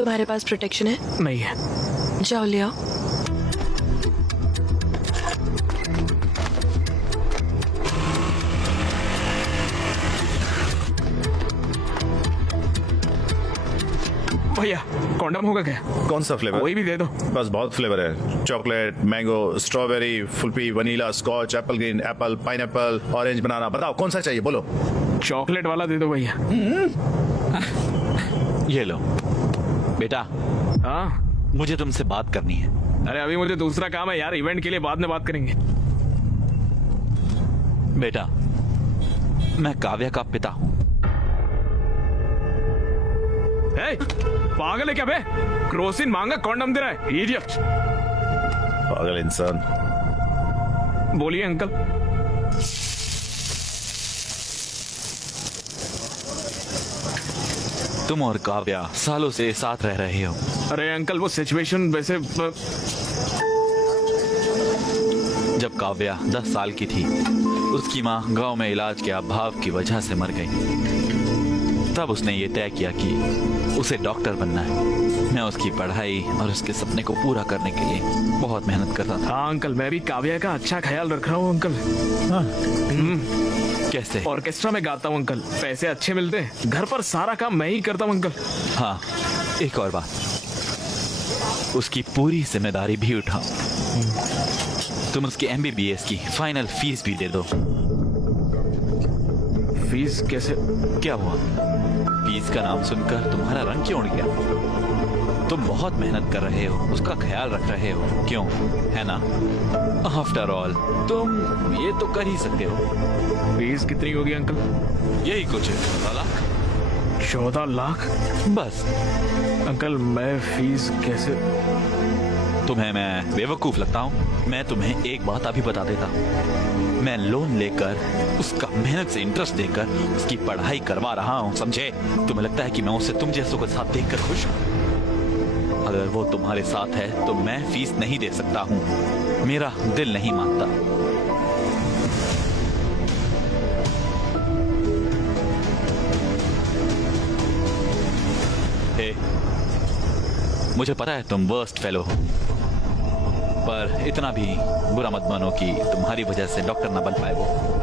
तुम्हारे पास प्रोटेक्शन है? नहीं है। जाओ ले आओ। भैया कॉन्डम होगा क्या? कौन सा फ्लेवर? कोई भी दे दो। बस बहुत फ्लेवर है। चॉकलेट, मैंगो, स्ट्रॉबेरी, फुल्पी, vanilla, scotch, apple green, apple, pineapple, orange, banana. बताओ कौन सा चाहिए, बोलो। चॉकलेट वाला दे दो भैया। ये लो बेटा, हाँ मुझे तुमसे बात करनी है। अरे अभी मुझे दूसरा काम है यार, इवेंट के लिए बाद में बात करेंगे। बेटा, मैं काव्या का पिता हूँ। ए, पागल है क्या बे? क्रोसिन मांगा कॉन्डम दे रहा है, इडियट। पागल इंसान। बोलिए अंकल। तुम और काव्या सालों से साथ रह रहे हो। अरे अंकल वो सिचुएशन वैसे जब काव्या 10 साल की थी, उसकी माँ गांव में इलाज के अभाव की वजह से मर गई। तब उसने ये तय किया कि उसे डॉक्टर बनना है। मैं उसकी पढ़ाई और उसके सपने को पूरा करने के लिए बहुत मेहनत करता था। हाँ अंकल, मैं भी काव्या का अच्छा ख्याल रख रहा हूँ अंकल। कैसे? ऑर्केस्ट्रा में गाता हूँ अंकल, पैसे अच्छे मिलते हैं। घर पर सारा काम मैं ही करता हूँ अंकल। हाँ, एक और बात, उसकी पूरी जिम्मेदारी भी उठाओ। तुम उसकी MBBS की फाइनल फीस भी दे दो। फीस कैसे? क्या हुआ? फीस का नाम सुनकर तुम्हारा रंग क्यों उड़ गया? तुम बहुत मेहनत कर रहे हो, उसका ख्याल रख रहे हो, क्यों? है ना? आफ्टर ऑल तुम ये तो कर ही सकते हो। फीस कितनी होगी अंकल? यही कुछ 14 लाख। 14 लाख? बस। अंकल मैं फीस कैसे? तुम्हें मैं बेवकूफ लगता हूँ? मैं तुम्हें एक बात अभी बता देता हूँ। मैं लोन लेकर, उसका मेहनत से इंटरेस्ट देकर उसकी पढ़ाई करवा रहा हूँ, समझे? तुम्हें लगता है कि मैं उसे तुम जैसों के साथ देखकर खुश हूँ? अगर वो तुम्हारे साथ है तो मैं फीस नहीं दे सकता हूँ। मेरा दिल नहीं मानता। हे, मुझे पता है तुम वर्स्ट फेलो हो, पर इतना भी बुरा मत मानो कि तुम्हारी वजह से डॉक्टर ना बन पाए वो।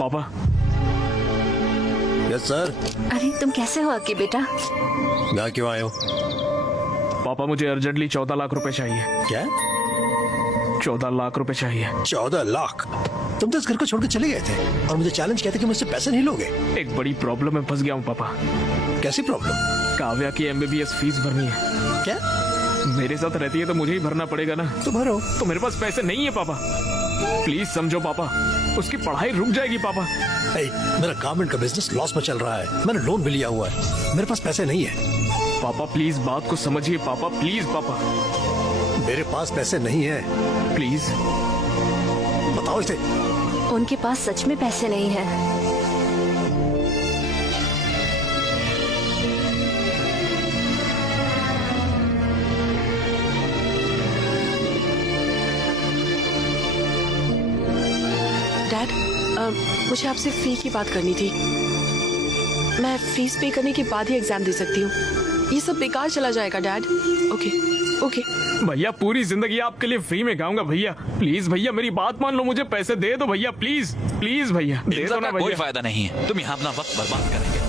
पापा। Yes sir. अरे तुम कैसे हो अक्की बेटा? यहाँ क्यों आए हो? पापा मुझे अर्जेंटली 14 लाख रुपए चाहिए। क्या? 14 लाख रुपए चाहिए। 14 लाख? तुम तो इस घर को छोड़कर चले गए थे और मुझे चैलेंज किया था कि मुझसे पैसे नहीं लोगे। एक बड़ी प्रॉब्लम में फंस गया हूँ पापा। कैसी प्रॉब्लम? काव्या की MBBS फीस भरनी है। क्या? मेरे साथ रहती है तो मुझे ही भरना पड़ेगा ना। तो भरो। तो मेरे पास पैसे नहीं है पापा, प्लीज समझो पापा, उसकी पढ़ाई रुक जाएगी पापा। मेरा गारमेंट का बिजनेस लॉस में चल रहा है, मैंने लोन भी लिया हुआ है, मेरे पास पैसे नहीं है। पापा प्लीज बात को समझिए पापा, प्लीज पापा। मेरे पास पैसे नहीं है। प्लीज बताओ इसे। उनके पास सच में पैसे नहीं है। डैड, मुझे आपसे फी की बात करनी थी। मैं फीस पे करने के बाद ही एग्जाम दे सकती हूँ। ये सब बेकार चला जाएगा डैड। Okay okay. भैया पूरी जिंदगी आपके लिए फ्री में गाऊंगा भैया, प्लीज भैया मेरी बात मान लो, मुझे पैसे दे दो भैया, प्लीज प्लीज भैया दे दो ना कोई भैया। फायदा नहीं है, तुम यहाँ अपना वक्त बर्बाद करेंगे।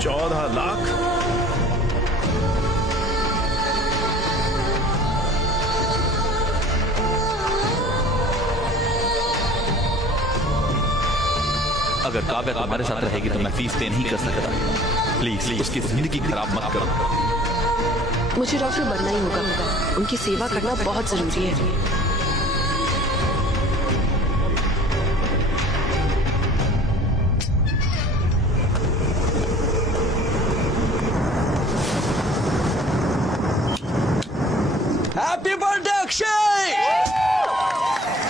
14 लाख? अगर काव्या तुम्हारे साथ रहेगी तो मैं फीस पे नहीं कर सकता। प्लीज उसकी जिंदगी खराब मत करो। मुझे डॉक्टर बनना ही होगा। उनकी सेवा करना बहुत जरूरी है। Happy birthday Akshay.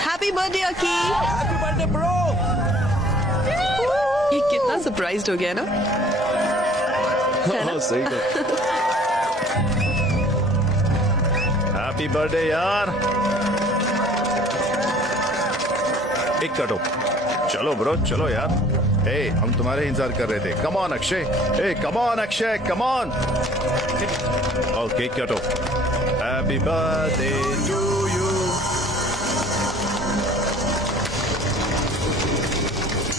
Happy birthday Akki. Happy birthday bro. ये कितना सरप्राइज्ड हो गया ना। हाँ सही है। हैप्पी बर्थडे यार। एक कटो। चलो ब्रो चलो यार। ए हम तुम्हारे इंतजार कर रहे थे। Come on Akshay. ए come on Akshay come on. Okay कटो। Happy birthday to you.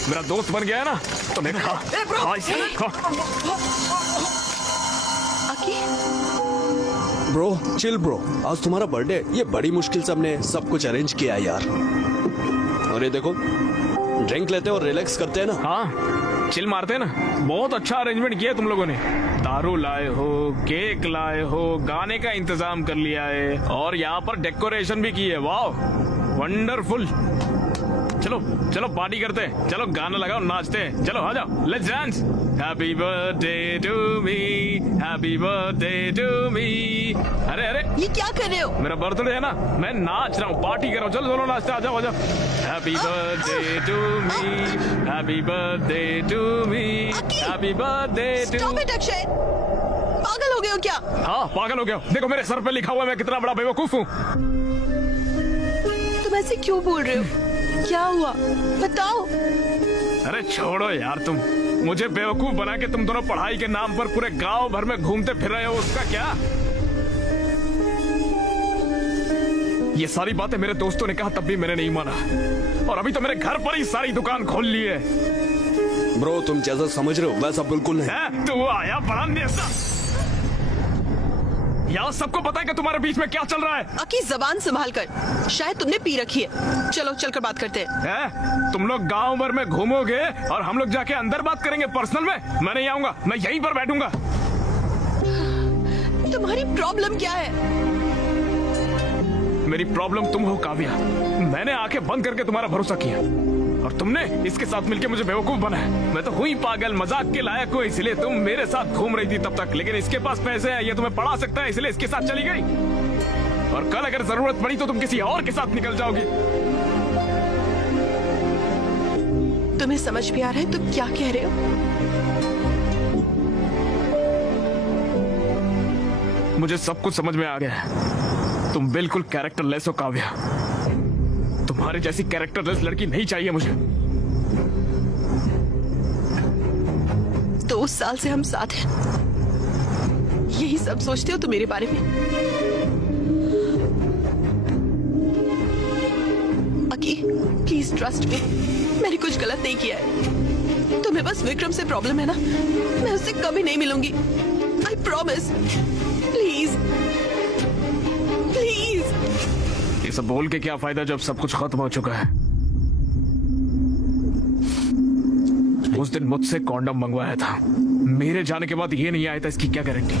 मेरा दोस्त बन गया है ना, तो मैं खा खा। अकी ब्रो चिल ब्रो, आज तुम्हारा बर्थडे, ये बड़ी मुश्किल से हमने सब कुछ अरेंज किया है यार। और ये देखो, ड्रिंक लेते और रिलैक्स करते हैं ना। हाँ चिल मारते हैं ना। बहुत अच्छा अरेंजमेंट किया तुम लोगों ने। दारू लाए हो, केक लाए हो, गाने का इंतजाम कर लिया है और यहाँ पर डेकोरेशन भी की है। वाह वंडरफुल। चलो चलो पार्टी करते हैं। चलो गाना लगाओ नाचते हैं। चलो आ जाओ let's dance. Happy birthday to me, happy birthday to me. अरे अरे ये क्या कर रहे हो? मेरा बर्थडे है ना, मैं नाच रहा हूँ, पार्टी कर रहा हूँ। चलो दोनों नाचते, आ जाओ आ जाओ। Happy birthday to me, happy birthday to me, happy birthday to. Stop it Akshay, पागल हो गए हो क्या? हाँ पागल हो गया। देखो मेरे सर पे लिखा हुआ है, मैं कितना बड़ा बेवकूफ हूँ। तुम ऐसे क्यों बोल रहे हो? क्या हुआ बताओ। अरे छोड़ो यार, तुम मुझे बेवकूफ बना के तुम दोनों पढ़ाई के नाम पर पूरे गांव भर में घूमते फिर रहे हो, उसका क्या? ये सारी बातें मेरे दोस्तों ने कहा तब भी मैंने नहीं माना, और अभी तो मेरे घर पर ही सारी दुकान खोल ली है। ब्रो तुम जैसा समझ रहे हो वैसा बिल्कुल नहीं। हैं? तो वो आया बड़ा नेता। यहाँ सबको पता है कि तुम्हारे बीच में क्या चल रहा है। अकी जबान संभाल कर, शायद तुमने पी रखी है। चलो चलकर बात करते हैं। तुम लोग गांव भर में घूमोगे और हम लोग जाके अंदर बात करेंगे पर्सनल में। मैं नहीं आऊंगा, मैं यहीं पर बैठूंगा। तुम्हारी प्रॉब्लम क्या है? मेरी प्रॉब्लम तुम हो काव्या। मैंने आंखें बंद करके तुम्हारा भरोसा किया और तुमने इसके साथ मिलके मुझे बेवकूफ बनाया। मैं तो हुई पागल, मजाक के लायक हूँ, इसलिए तुम मेरे साथ घूम रही थी तब तक। लेकिन इसके पास पैसे हैं, ये तुम्हें पढ़ा सकता है, इसलिए इसके साथ चली गई। और कल अगर जरूरत पड़ी तो तुम किसी और के साथ निकल जाओगी। तुम्हें समझ भी आ रहा है तुम क्या कह रहे हो? मुझे सब कुछ समझ में आ गया है। तुम बिल्कुल कैरेक्टरलेस हो काव्या। तुम्हारे जैसी कैरेक्टरलेस लड़की नहीं चाहिए मुझे। 2 साल से हम साथ हैं, यही सब सोचते हो तुम मेरे बारे में? अकी प्लीज ट्रस्ट मी, मैंने कुछ गलत नहीं किया है। तुम्हें बस विक्रम से प्रॉब्लम है ना, मैं उससे कभी नहीं मिलूंगी। I promise. Please please. ये सब बोल के क्या फायदा जब सब कुछ खत्म हो चुका है। उस दिन मुझसे कॉन्डम मंगवाया था, मेरे जाने के बाद ये नहीं आया था, इसकी क्या गारंटी?